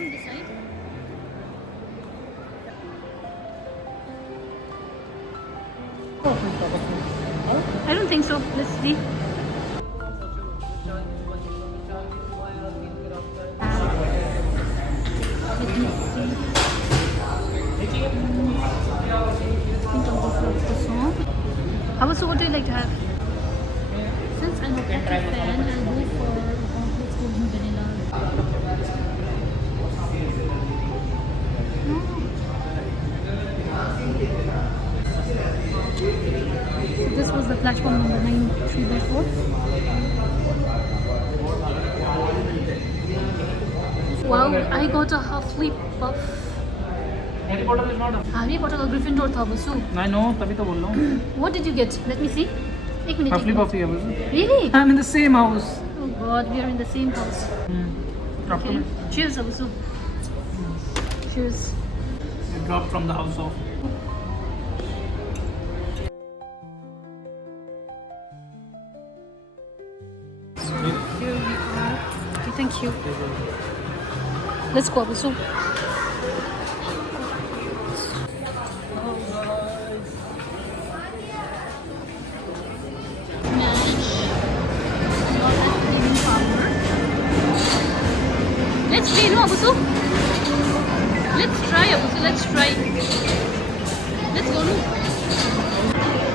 come this side. I don't think so. Let's see. Let me see. How what do you like to have? Since I'm a coffee fan, I'll go for complex golden vanilla. So this was the platform number 93/4. Wow, I got a Hufflepuff. Harry Potter is not a... Harry Potter का Gryffindor था Basu. I know, तभी तो बोल रहा हूँ. What did you get? Let me see. एक minute. Hufflepuff ही है बस. Really? I'm in the same house. Oh God, we are in the same house. Dropped Okay. him. Cheers, Abusu. Cheers. I dropped from the house of. Here we are. Okay, thank you. Let's go, Abusu. Let's play, no, Abusu? Let's try, Abusu. Let's try. Let's go, no?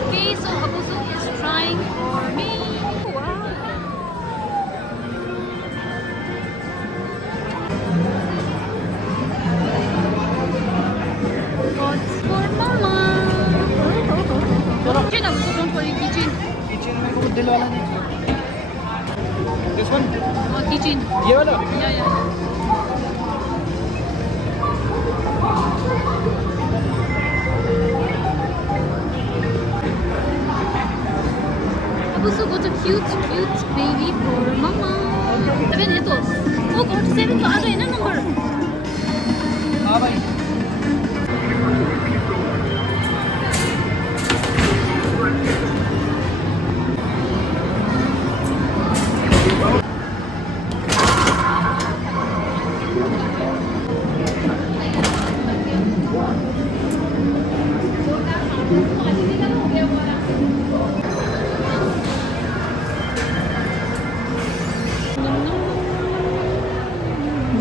Okay, so Abusu is trying for me. Wow. What's for Mama? Kitchen, Abusu, don't worry, kitchen. Kitchen में को दिल वाला नहीं चाहिए. This one? Oh, kitchen. ये वाला? Yeah. Abusu got a cute baby for Mama. 7 ito. Oh God, 7 to ano na number? हाँ भाई.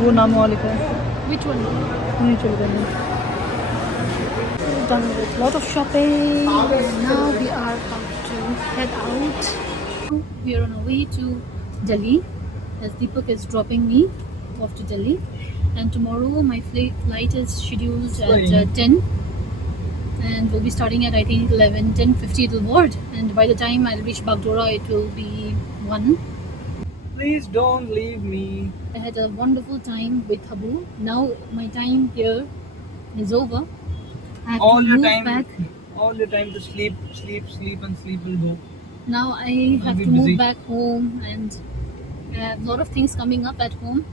वो नाम वाले का. Which one? नहीं चल गया. Done with lot of shopping. Now we are about to head out. We are on our way to Delhi as Deepak is dropping me off to Delhi. And tomorrow my flight is scheduled at 10. And we'll be starting at I think 10:50 it will board. And by the time I'll reach Bagdora it will be 1. Please don't leave me. I had a wonderful time with Habu. Now my time here is over. I have All to your move time, back. all your time to sleep and sleep will go. Now I have be to move busy. back home and I have a lot of things coming up at home.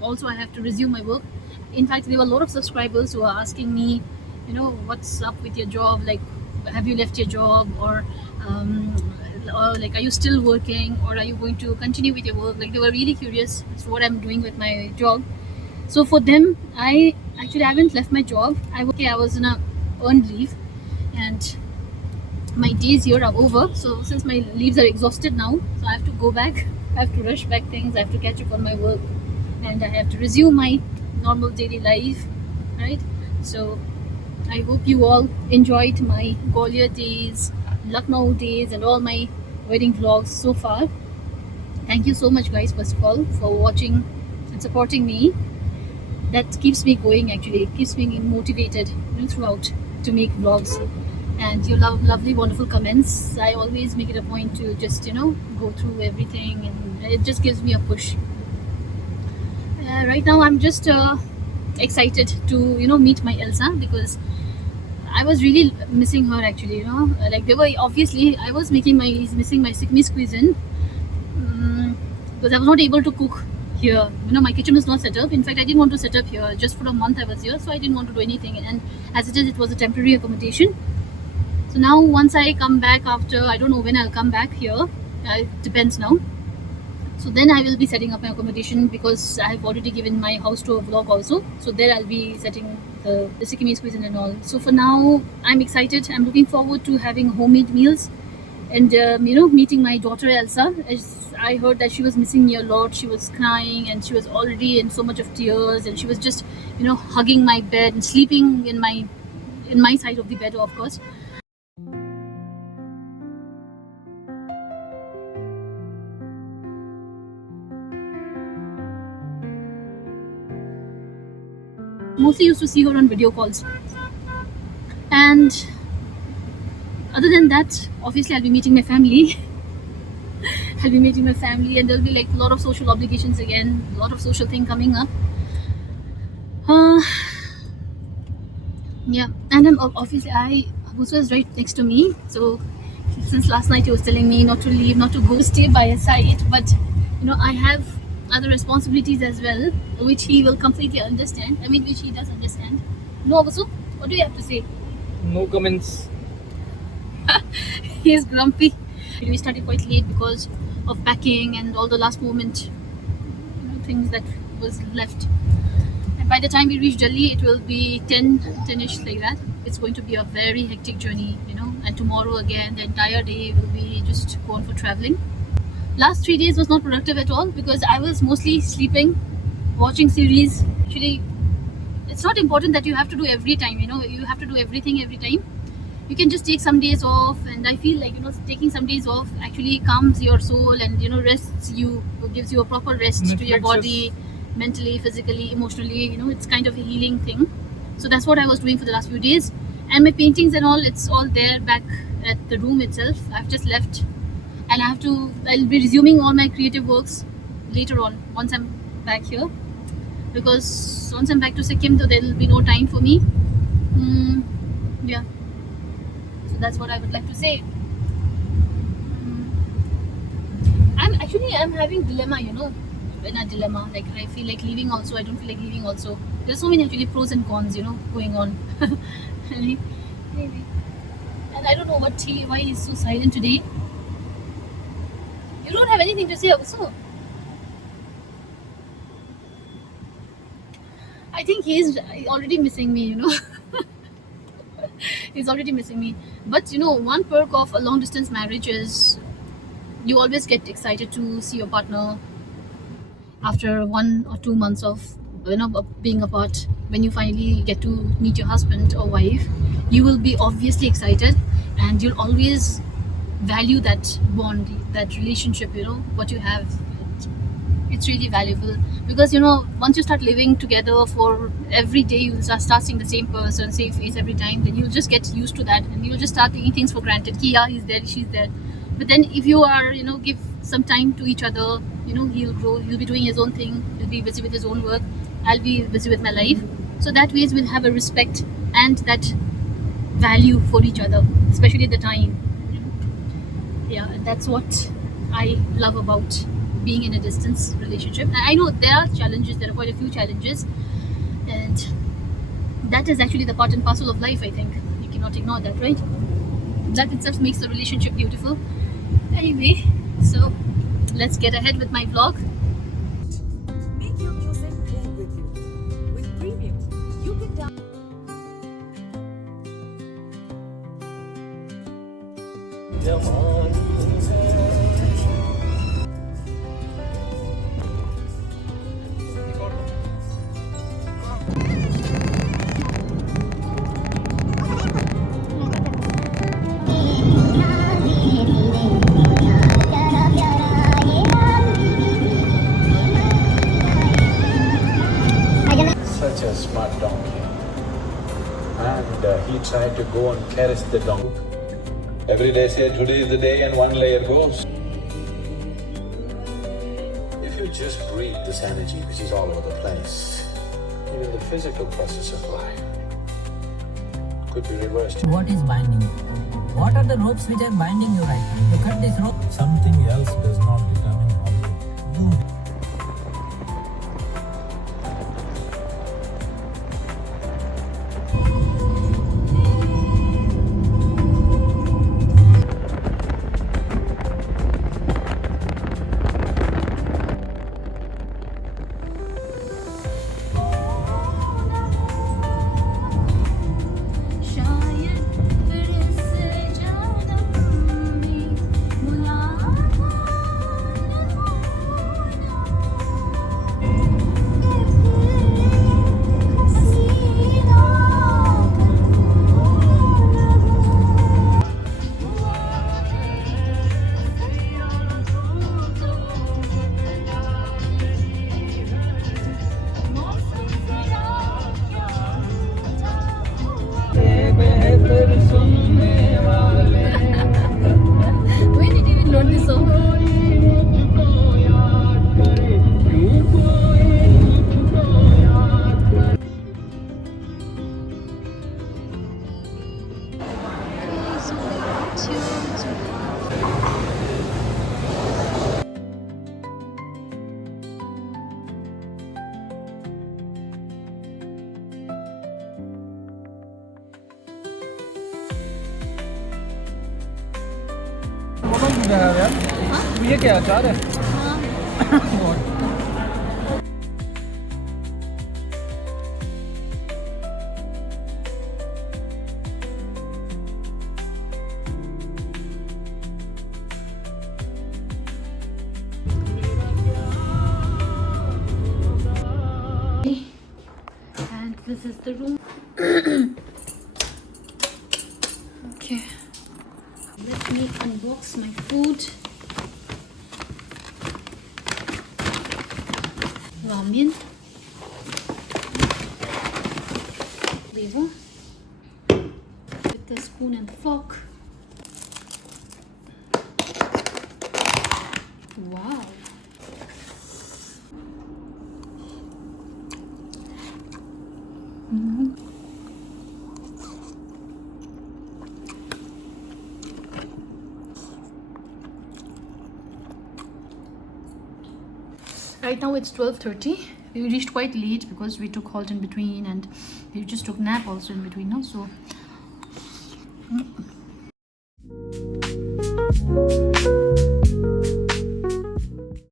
Also I have to resume my work. In fact, there were a lot of subscribers who are asking me, you know, what's up with your job? Like, have you left your job or like, are you still working or are you going to continue with your work? Like, they were really curious as to what I'm doing with my job. So for them, I actually haven't left my job. I was in a earned leave and my days here are over. So since my leaves are exhausted now, so I have to go back. I have to rush back things. I have to catch up on my work and I have to resume my normal daily life, right? So I hope you all enjoyed my Gwalior days, Lucknow days and all my wedding vlogs so far. Thank you so much guys, first of all, for watching and supporting me. That keeps me going actually. It keeps me motivated, you know, throughout to make vlogs. And your lovely wonderful comments. I always make it a point to just, you know, go through everything and it just gives me a push. Right now I'm just excited to, you know, meet my Elsa because I was really missing her actually, you know. Like, they were obviously, I was missing my Sikkimese cuisine because I was not able to cook here. You know, my kitchen was not set up. In fact, I didn't want to set up here. Just for a month I was here, so I didn't want to do anything. And as it is, it was a temporary accommodation. So now once I come back after, I don't know when I'll come back here. It depends now. So then I will be setting up my accommodation, because I have already given my house to a vlog also. So there I'll be setting the Sikkimese cuisine and all. So for now, I'm excited. I'm looking forward to having homemade meals and meeting my daughter Elsa. As I heard that she was missing me a lot. She was crying and she was already in so much of tears, and she was just hugging my bed and sleeping in my side of the bed, of course. Mostly used to see her on video calls, and other than that, obviously I'll be meeting my family. I'll be meeting my family, and there'll be like a lot of social obligations again, a lot of social thing coming up. Yeah, and I'm obviously Abuso is right next to me, so since last night he was telling me not to leave, not to go, stay by his side, but I have other responsibilities as well, which he will completely understand. I mean, which he does understand. No, Abuso, what do you have to say? No comments. He is grumpy. We started quite late because of packing and all the last moment things that was left. And by the time we reach Delhi, it will be 10ish like that. It's going to be a very hectic journey, and tomorrow again, the entire day will be just gone for traveling. Last 3 days was not productive at all because I was mostly sleeping, watching series. Actually, it's not important that you have to do every time, you have to do everything every time. You can just take some days off, and I feel like taking some days off actually calms your soul and rests you, gives you a proper rest to your body, mentally, physically, emotionally. It's kind of a healing thing. So that's what I was doing for the last few days. And my paintings and all, it's all there back at the room itself. I've just left, and I'll be resuming all my creative works later on once I'm back here, because once I'm back to Sikkim, though, there'll be no time for me. Yeah. That's what I would like to say. I'm having dilemma, in a dilemma. Like, I feel like leaving also, I don't feel like leaving also. There's so many actually pros and cons, going on. Maybe. And I don't know why he's so silent today. You don't have anything to say also. I think he's already missing me, He's already missing me. But one perk of a long distance marriage is you always get excited to see your partner after 1 or 2 months of being apart. When you finally get to meet your husband or wife, you will be obviously excited, and you'll always value that bond, that relationship, what you have. It's really valuable, because once you start living together for every day, you'll start seeing the same person, same face every time. Then you'll just get used to that, and you'll just start taking things for granted. Yeah, he's there, she's there. But then if you are give some time to each other, he'll grow, he'll be doing his own thing, he'll be busy with his own work, I'll be busy with my life. So that ways we'll have a respect and that value for each other, especially at the time. Yeah, and that's what I love about being in a distance relationship. I know there are challenges, there are quite a few challenges, and that is actually the part and parcel of life. I think you cannot ignore that, right? That itself makes the relationship beautiful. Anyway, so let's get ahead with my vlog. Make your music move with you. With Premium, you can download. Such a smart donkey. And he tried to go and caress the donkey. Every day say today is the day, and one layer goes. If you just breathe this energy which is all over the place, even the physical process of life could be reversed. What is binding? What are the ropes which are binding you right now? You cut this rope. Something else does not determine how you move. When did you even learn this song? यार ये क्या अचार है? And this is the room. Okay, let me unbox my food. Ramen, flavor with the spoon and fork. Wow. Right now it's 12:30. We reached quite late because we took halt in between and we just took nap also in between now. So